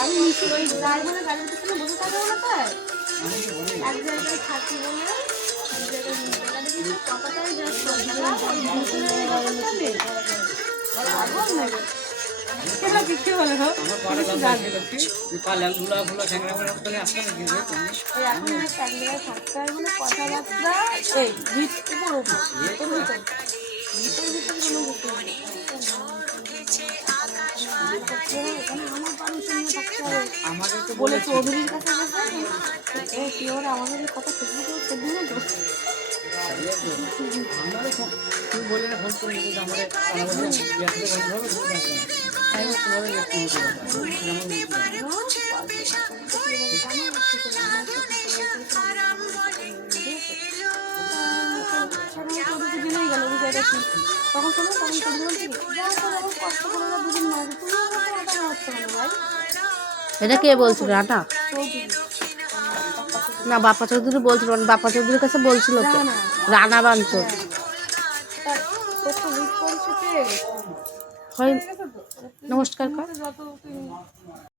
আমি নিচে ওই ড্রাইভারের গাড়ির পিছনে বসে থাকবো না, তাই এক জায়গায় থাকি বলে বলে চৌধুরীর কাছে গেছে ওরা আমাদের কথা সেদিনে তো তখন শোনো তখন কষ্ট করে দুদিন এটা কে বলছিল? রানা না, বাপ্পা চৌধুরী বলছিল, বাপ্পা চৌধুরীর কাছে বলছিল তো রানা বাঞ্চল হয়। নমস্কার কর।